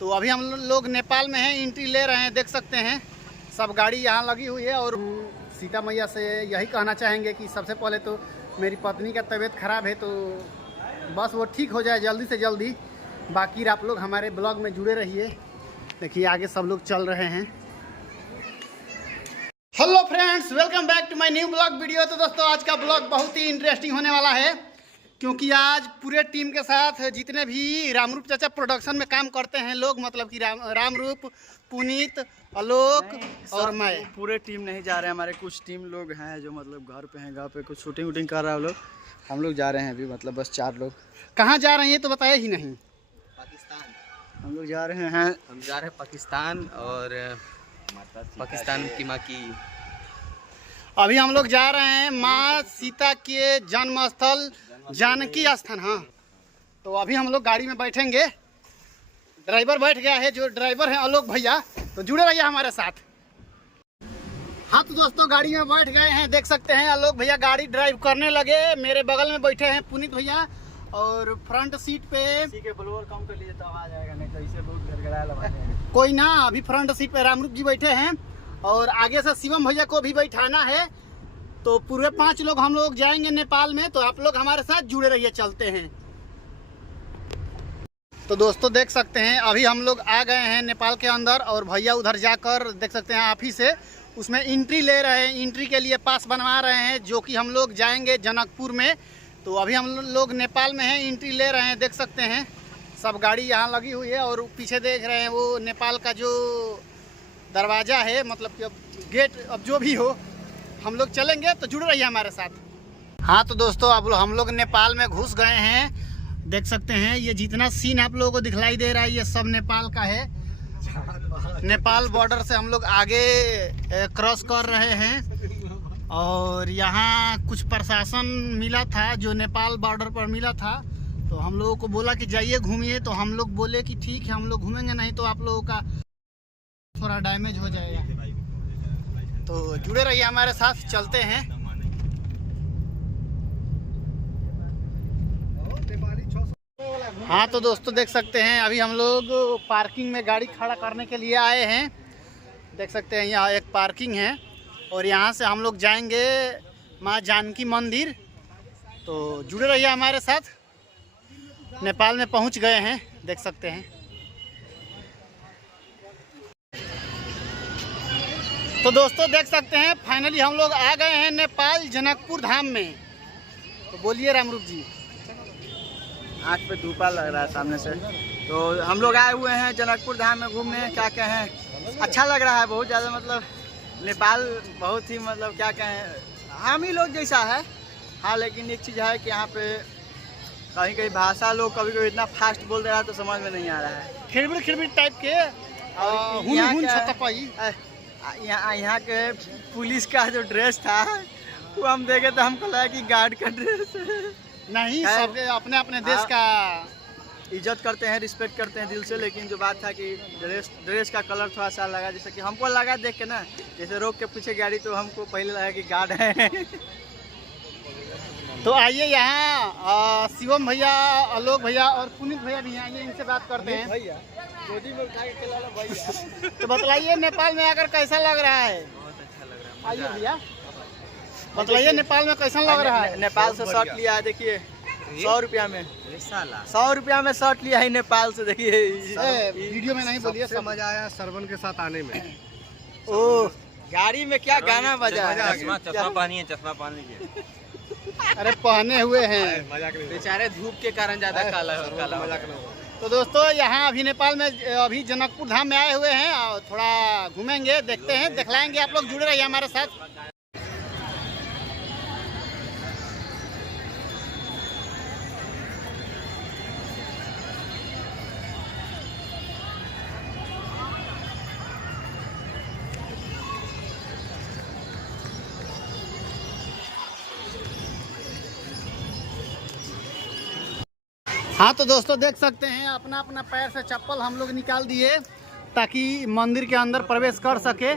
तो अभी हम लोग नेपाल में हैं, एंट्री ले रहे हैं। देख सकते हैं सब गाड़ी यहाँ लगी हुई है। और सीता मैया से यही कहना चाहेंगे कि सबसे पहले तो मेरी पत्नी का तबीयत ख़राब है, तो बस वो ठीक हो जाए जल्दी से जल्दी। बाकी आप लोग हमारे ब्लॉग में जुड़े रहिए। देखिए आगे सब लोग चल रहे हैं। Hello friends, welcome back to my new blog video. तो दोस्तों आज का ब्लॉग बहुत ही इंटरेस्टिंग होने वाला है, क्योंकि आज पूरे टीम के साथ जितने भी रामरूप चाचा प्रोडक्शन में काम करते हैं लोग, मतलब कि रामरूप, पुनीत, आलोक और मैं, पूरे टीम नहीं जा रहे हैं। हमारे कुछ टीम लोग हैं जो मतलब घर पे हैं, घर पे कुछ शूटिंग वूटिंग कर रहे हैं लोग। हम लोग जा रहे हैं अभी, मतलब बस 4 लोग। कहाँ जा रहे हैं ये तो बताया ही नहीं। पाकिस्तान हम लोग जा रहे हैं। हम जा रहे हैं पाकिस्तान, और पाकिस्तान की माँ की अभी हम लोग जा रहे हैं माँ सीता के जन्म स्थल जानकी स्थान। हाँ, तो अभी हम लोग गाड़ी में बैठेंगे। ड्राइवर बैठ गया है, जो ड्राइवर है आलोक भैया, तो जुड़े रहिए हमारे साथ। हाँ तो दोस्तों गाड़ी में बैठ गए हैं। देख सकते हैं आलोक भैया गाड़ी ड्राइव करने लगे। मेरे बगल में बैठे हैं पुनीत भैया, और फ्रंट सीट पे किसी के ब्लोअर कम कर लीजिए तो आवाज आएगा, नहीं तो इसे बहुत गड़गड़ाया लगा कोई ना। अभी फ्रंट सीट पे रामरूप जी बैठे हैं, और आगे से शिवम भैया को भी बैठाना है। तो पूरे 5 लोग हम लोग जाएंगे नेपाल में, तो आप लोग हमारे साथ जुड़े रहिए। चलते हैं। तो दोस्तों देख सकते हैं अभी हम लोग आ गए हैं नेपाल के अंदर, और भैया उधर जाकर देख सकते हैं ऑफिस से उसमें एंट्री ले रहे हैं। एंट्री के लिए पास बनवा रहे हैं, जो कि हम लोग जाएंगे जनकपुर में। तो अभी हम लोग नेपाल में हैं, एंट्री ले रहे हैं। देख सकते हैं सब गाड़ी यहाँ लगी हुई है, और पीछे देख रहे हैं वो नेपाल का जो दरवाज़ा है, मतलब कि अब गेट, अब जो भी हो हम लोग चलेंगे। तो जुड़ रहिए हमारे साथ। हाँ तो दोस्तों अब हम लोग नेपाल में घुस गए हैं। देख सकते हैं ये जितना सीन आप लोगों को दिखलाई दे रहा है, ये सब नेपाल का है। नेपाल बॉर्डर से हम लोग आगे क्रॉस कर रहे हैं, और यहाँ कुछ प्रशासन मिला था जो नेपाल बॉर्डर पर मिला था। तो हम लोगों को बोला कि जाइए घूमिए, तो हम लोग बोले कि ठीक है हम लोग घूमेंगे, नहीं तो आप लोगों का थोड़ा डैमेज हो जाएगा। तो जुड़े रहिए हमारे साथ, चलते हैं। हाँ तो दोस्तों देख सकते हैं अभी हम लोग पार्किंग में गाड़ी खड़ा करने के लिए आए हैं। देख सकते हैं यहाँ एक पार्किंग है, और यहाँ से हम लोग जाएंगे माँ जानकी मंदिर। तो जुड़े रहिए हमारे साथ। नेपाल में पहुँच गए हैं, देख सकते हैं। तो दोस्तों देख सकते हैं फाइनली हम लोग आ गए हैं नेपाल जनकपुर धाम में। तो बोलिए रामरूप जी। आँख पे धूपा लग रहा है सामने से। तो हम लोग आए हुए हैं जनकपुर धाम में घूमने। क्या कहें, अच्छा लग रहा है बहुत ज़्यादा। मतलब नेपाल बहुत ही, मतलब क्या कहें, हम ही लोग जैसा है। हाँ लेकिन एक चीज़ है कि यहाँ पे कहीं कहीं भाषा लोग कभी कभी इतना फास्ट बोल रहा है तो समझ में नहीं आ रहा है। खिड़बिड़ टाइप के यहाँ के पुलिस का जो ड्रेस था वो हम देखे तो हमको लगा कि गार्ड का ड्रेस नहीं। सब अपने अपने देश का इज्जत करते हैं, रिस्पेक्ट करते हैं दिल से। लेकिन जो बात था कि ड्रेस का कलर थोड़ा सा लगा, जैसे कि हमको लगा देख के ना, जैसे रोक के पीछे गाड़ी, तो हमको पहले लगा कि गार्ड है। तो आइए यहाँ शिवम भैया, आलोक भैया और पुनीत भैया भी हैं, आइए इनसे बात करते हैं। भैया गोदी में उठा के खिला लो भैया। तो बतलाइए नेपाल में आकर कैसा लग रहा है। बहुत अच्छा लग रहा है। आइए भैया बतलाइए नेपाल में कैसा लग रहा है। नेपाल से शर्ट लिया है, देखिए 100 रुपया में। 100 रुपया में शर्ट लिया है नेपाल से। देखिए वीडियो में नहीं बोलिए। सब मजा आया सरवन के साथ आने में। ओह गाड़ी में क्या गाना बजा। चश्मा पहनिए, चश्मा पहन लीजिए। अरे पहने हुए हैं, बेचारे धूप के कारण ज्यादा काला है। तो दोस्तों यहाँ अभी नेपाल में अभी जनकपुर धाम में आए हुए हैं, और थोड़ा घूमेंगे, देखते हैं, दिखलाएंगे। आप लोग जुड़े रहिए हमारे साथ। हाँ तो दोस्तों देख सकते हैं अपना अपना पैर से चप्पल हम लोग निकाल दिए, ताकि मंदिर के अंदर प्रवेश कर सके।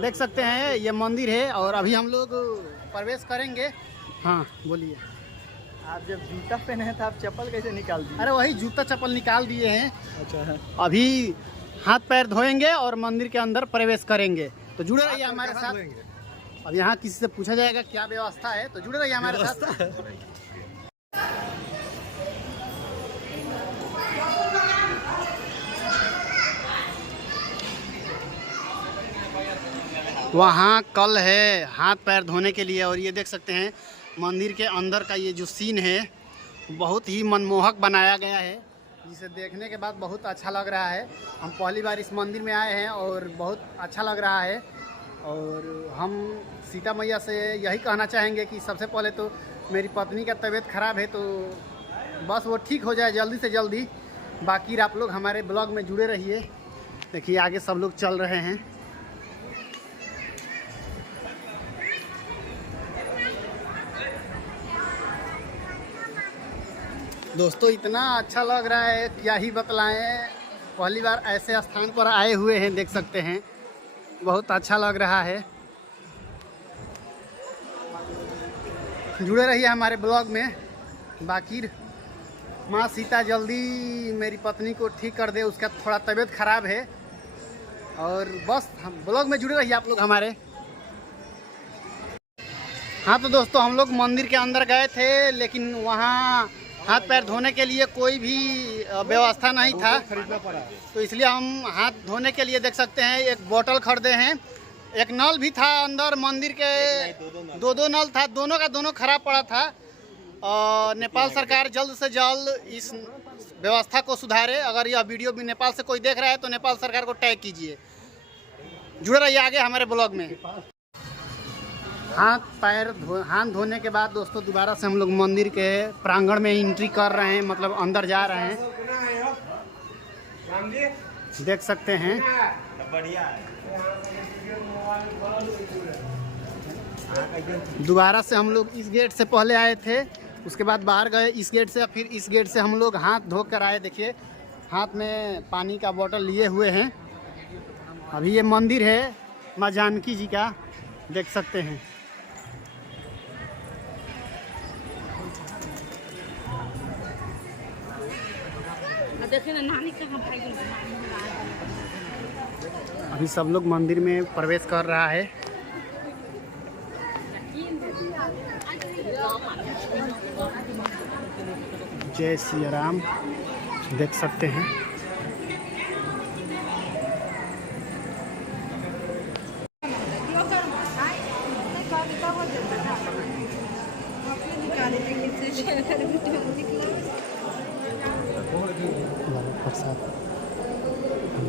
देख सकते हैं ये मंदिर है, और अभी हम लोग प्रवेश करेंगे। हाँ बोलिए। आप जब जूता पहने हैं तो आप चप्पल कैसे निकाल दिए? अरे वही जूता चप्पल निकाल दिए हैं। अच्छा, अभी हाथ पैर धोएंगे और मंदिर के अंदर प्रवेश करेंगे। तो जुड़े रहिए हमारे साथ। अब यहाँ किसी से पूछा जाएगा क्या व्यवस्था है, तो जुड़े रहिए हमारे साथ। वहाँ कल है हाथ पैर धोने के लिए, और ये देख सकते हैं मंदिर के अंदर का ये जो सीन है बहुत ही मनमोहक बनाया गया है, जिसे देखने के बाद बहुत अच्छा लग रहा है। हम पहली बार इस मंदिर में आए हैं और बहुत अच्छा लग रहा है। और हम सीता मैया से यही कहना चाहेंगे कि सबसे पहले तो मेरी पत्नी का तबीयत ख़राब है, तो बस वो ठीक हो जाए जल्दी से जल्दी। बाकी आप लोग हमारे ब्लॉग में जुड़े रहिए। देखिए आगे सब लोग चल रहे हैं। दोस्तों इतना अच्छा लग रहा है क्या ही बतलाएं। पहली बार ऐसे स्थान पर आए हुए हैं, देख सकते हैं बहुत अच्छा लग रहा है। जुड़े रहिए हमारे ब्लॉग में। बाकी माँ सीता जल्दी मेरी पत्नी को ठीक कर दे, उसका थोड़ा तबीयत ख़राब है। और बस हम ब्लॉग में जुड़े रहिए आप लोग हमारे। हाँ तो दोस्तों हम लोग मंदिर के अंदर गए थे, लेकिन वहाँ हाथ पैर धोने के लिए कोई भी व्यवस्था नहीं था, तो इसलिए हम हाथ धोने के लिए देख सकते हैं एक बोतल खरीदे हैं। एक नल भी था अंदर मंदिर के, दो नल था, दोनों का दोनों खराब पड़ा था। और नेपाल सरकार जल्द से जल्द इस व्यवस्था को सुधारे। अगर यह वीडियो भी नेपाल से कोई देख रहा है तो नेपाल सरकार को टैग कीजिए। जुड़े रहिए आगे हमारे ब्लॉग में। हाथ धोने के बाद दोस्तों दोबारा से हम लोग मंदिर के प्रांगण में एंट्री कर रहे हैं, मतलब अंदर जा रहे हैं। देख सकते हैं दोबारा से हम लोग इस गेट से पहले आए थे, उसके बाद बाहर गए इस गेट से, फिर इस गेट से हम लोग हाथ धो कर आए। देखिए हाथ में पानी का बोतल लिए हुए हैं। अभी ये मंदिर है माँ जानकी जी का, देख सकते हैं। देखिए ना नानी कहाँ भाई। अभी सब लोग मंदिर में प्रवेश कर रहा है। जय श्री राम, देख सकते हैं।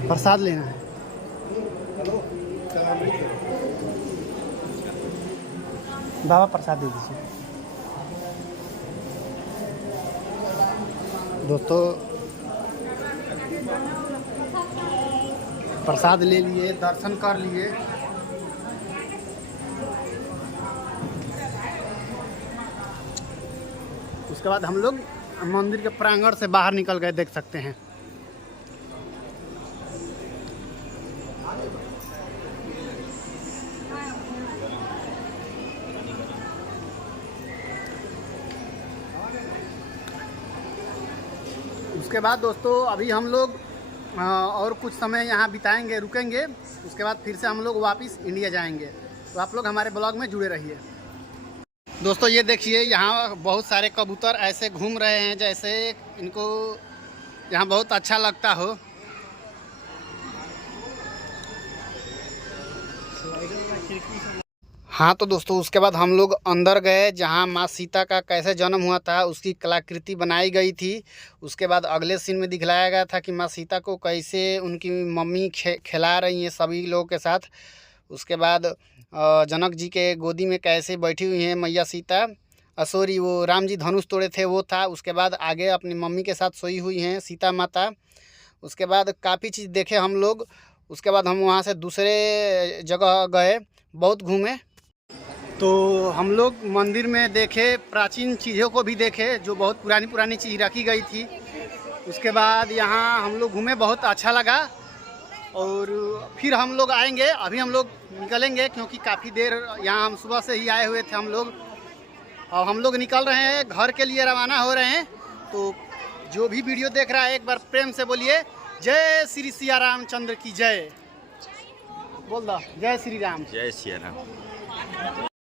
प्रसाद लेना है। बाबा प्रसाद दे दीजिए। दोस्तों प्रसाद ले लिए, दर्शन कर लिए। उसके बाद हम लोग मंदिर के प्रांगण से बाहर निकल गए, देख सकते हैं। उसके बाद दोस्तों अभी हम लोग और कुछ समय यहाँ बिताएंगे, रुकेंगे। उसके बाद फिर से हम लोग वापस इंडिया जाएंगे। तो आप लोग हमारे ब्लॉग में जुड़े रहिए। दोस्तों ये देखिए यहाँ बहुत सारे कबूतर ऐसे घूम रहे हैं जैसे इनको यहाँ बहुत अच्छा लगता हो। हाँ तो दोस्तों उसके बाद हम लोग अंदर गए जहाँ माँ सीता का कैसे जन्म हुआ था उसकी कलाकृति बनाई गई थी। उसके बाद अगले सीन में दिखलाया गया था कि माँ सीता को कैसे उनकी मम्मी खिला रही हैं सभी लोगों के साथ। उसके बाद जनक जी के गोदी में कैसे बैठी हुई हैं मैया सीता, सॉरी वो राम जी धनुष तोड़े थे वो था। उसके बाद आगे अपनी मम्मी के साथ सोई हुई हैं सीता माता। उसके बाद काफ़ी चीज़ देखे हम लोग। उसके बाद हम वहाँ से दूसरे जगह गए, बहुत घूमे। तो हम लोग मंदिर में देखे, प्राचीन चीज़ों को भी देखे जो बहुत पुरानी चीज़ रखी गई थी। उसके बाद यहाँ हम लोग घूमे, बहुत अच्छा लगा। और फिर हम लोग आएंगे, अभी हम लोग निकलेंगे क्योंकि काफ़ी देर यहाँ हम सुबह से ही आए हुए थे हम लोग। और हम लोग निकल रहे हैं, घर के लिए रवाना हो रहे हैं। तो जो भी वीडियो देख रहा है एक बार प्रेम से बोलिए जय श्री सिया रामचंद्र की जय। बोल दो जय श्री राम। जय सिया राम।